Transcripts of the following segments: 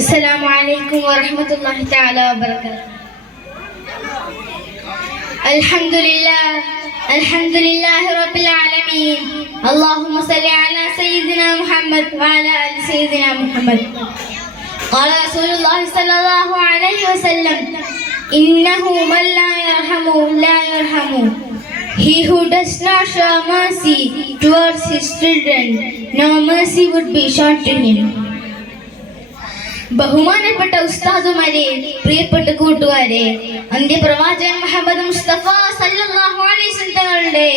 Assalamu alaikum wa rahmatullahi ta'ala wa barakatuh. Alhamdulillah Rabbil Alameen. Allahumma salli ala Sayyidina Muhammad wa ala ali Sayyidina Muhammad. Qala Rasulullah sallallahu alayhi wa sallam, innahu man la yarhamu. He who does not show mercy towards his children, no mercy would be shown to him. ബഹുമാനപ്പെട്ട ഉസ്താദുമാരെ, പ്രിയപ്പെട്ട കൂട്ടുകാരെ, അന്ത്യപ്രവാചകൻ മുഹമ്മദ് മുസ്തഫ സല്ലല്ലാഹു അലൈഹി വസല്ലം തങ്ങളുടെ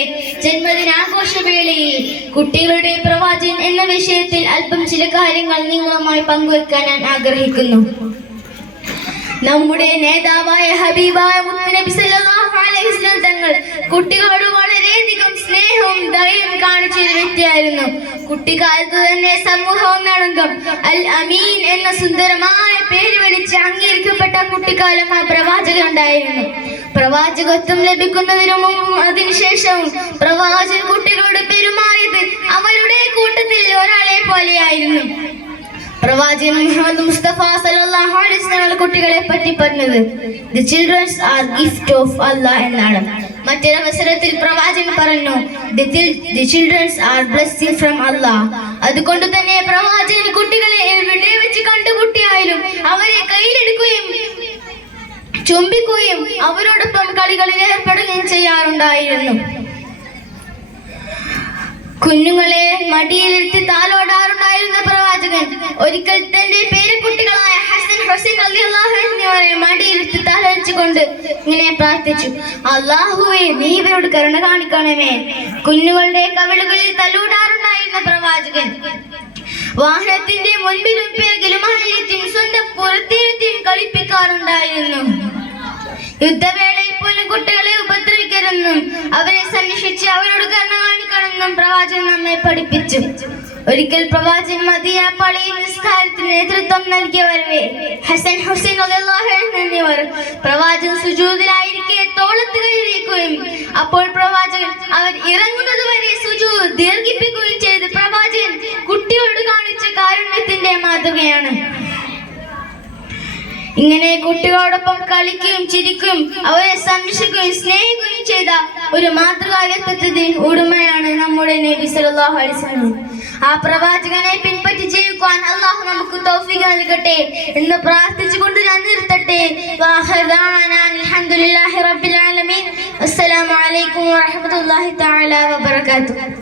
ജന്മദിനാഘോഷവേളയിൽ കുട്ടികളുടെ പ്രവാചകൻ എന്ന വിഷയത്തിൽ അല്പം ചില കാര്യങ്ങൾ നിങ്ങളുമായി പങ്കുവെക്കാൻ ഞാൻ ആഗ്രഹിക്കുന്നു. നമ്മുടെ നേതാവായ ഹബീബായ മുത്തുനബി സല്ലല്ലാഹു അലൈഹി വസല്ലം തങ്ങൾ കുട്ടികളോട് വളരെയധികം സ്നേഹവും ദയയും കാണിച്ച ഒരു വ്യക്തിയായിരുന്നു. കുട്ടിക്കാലത്ത് തന്നെ സമൂഹമൊന്നടങ്കം അൽ അമീൻ എന്ന സുന്ദരമായ പേര് വിളിച്ച് അംഗീകരിക്കപ്പെട്ട കുട്ടിക്കാലമായ പ്രവാചകനുണ്ടായിരുന്നു. പ്രവാചകത്വം ലഭിക്കുന്നതിനു മുമ്പും അതിനുശേഷവും പ്രവാചകൻ കുട്ടികളോട് പെരുമാറിയത് അവരുടെ കൂട്ടത്തിൽ ഒരാളെ പോലെയായിരുന്നു. പ്രവാചകൻ മുഹമ്മദ് മുസ്തഫ സല്ലല്ലാഹു അലൈഹി വസല്ലം കുട്ടികളെ പറ്റി പറഞ്ഞത് the children are gift of Allah എന്നാണ്. മറ്റൊരവസരത്തിൽ പ്രവാചകൻ പറഞ്ഞു the children are blessing from Allah. അതുകൊണ്ട് തന്നെ പ്രവാചകൻ കുട്ടികളെ എവിടെ വെച്ച് കണ്ടുമുട്ടിയാലും അവരെ കയ്യിലെടുക്കുകയും ചുംബിക്കുകയും അവരോടൊപ്പം കളികളിൽ ഏർപ്പെടുകയും ചെയ്യാറുണ്ടായിരുന്നു. കുഞ്ഞുങ്ങളെ മടിയിലിരുത്തി താലോടാറുണ്ടായിരുന്ന പ്രവാചകൻ ഒരിക്കൽ തന്റെ പേരക്കുട്ടികളായ ഹസൻ ഹുസൈൻ റളിയല്ലാഹു അൻഹുവിനെ മടിയിലിരുത്തി താലോലിച്ചുകൊണ്ട് ഇങ്ങനെ പ്രാർത്ഥിച്ചു, അല്ലാഹുവേ, നീ ഇവരോട് കരുണ കാണിക്കണമേ. കുഞ്ഞുങ്ങളുടെ കവിളുകളിൽ തലോടാറുണ്ടായിരുന്ന പ്രവാചകൻ വാഹനത്തിന്റെ മുൻപിലും പിറകിലുമായിരുത്തിയും സ്വന്തം പുറത്തിരുത്തിയും കളിപ്പിക്കാറുണ്ടായിരുന്നു. യുദ്ധവേളയിൽ പോലും കുട്ടികളെ ഉപദ്രവിക്കരുതെന്നും അവരെ സംരക്ഷിച്ച് അവരോട് കരുണ കാണിക്കണമെന്നും പ്രവാചകൻ നമ്മെ പഠിപ്പിച്ചു. ഒരിക്കൽ പ്രവാചകൻ മദീന പള്ളിയിൽ നിസ്കാരത്തിന് നേതൃത്വം നൽകിയവരെ ഹസൻ ഹുസൈൻ റളിയല്ലാഹു അൻഹു എന്നിവർ പ്രവാചകൻ സുജൂദിലായിരിക്കെ തോളത്ത് കയറിയിരിക്കുകയും അപ്പോൾ പ്രവാചകൻ അവർ ഇറങ്ങുന്നത് വരെ സുജൂദ് ദീർഘിപ്പിക്കുകയും ചെയ്ത് പ്രവാചകൻ കുട്ടികളോട് കാണിച്ച കാരുണ്യത്തിന്റെ മാതൃകയാണ്. ഇങ്ങനെ കുട്ടികളോടൊപ്പം കളിക്കുകയും ചിരിക്കുകയും അവരെ സംരക്ഷിക്കുകയും സ്നേഹിക്കുകയും ചെയ്ത ഒരു മാതൃകാ വ്യക്തിത്വത്തിന് ഉടമയാണ് നമ്മുടെ നബി സല്ലല്ലാഹു അലൈഹി വസല്ലം. ആ പ്രവാചകനെ പിൻപറ്റി ജീവിക്കുവാൻ അല്ലാഹു നമുക്ക് തൗഫീഖ് നൽകട്ടെ എന്ന് പ്രാർത്ഥിച്ചുകൊണ്ട് ഞാൻ നിർത്തട്ടെ. അൽഹംദുലില്ലാഹി റബ്ബിൽ ആലമീൻ. അസ്സലാമു അലൈക്കും വറഹ്മത്തുള്ളാഹി തആല വബറകാതുഹു.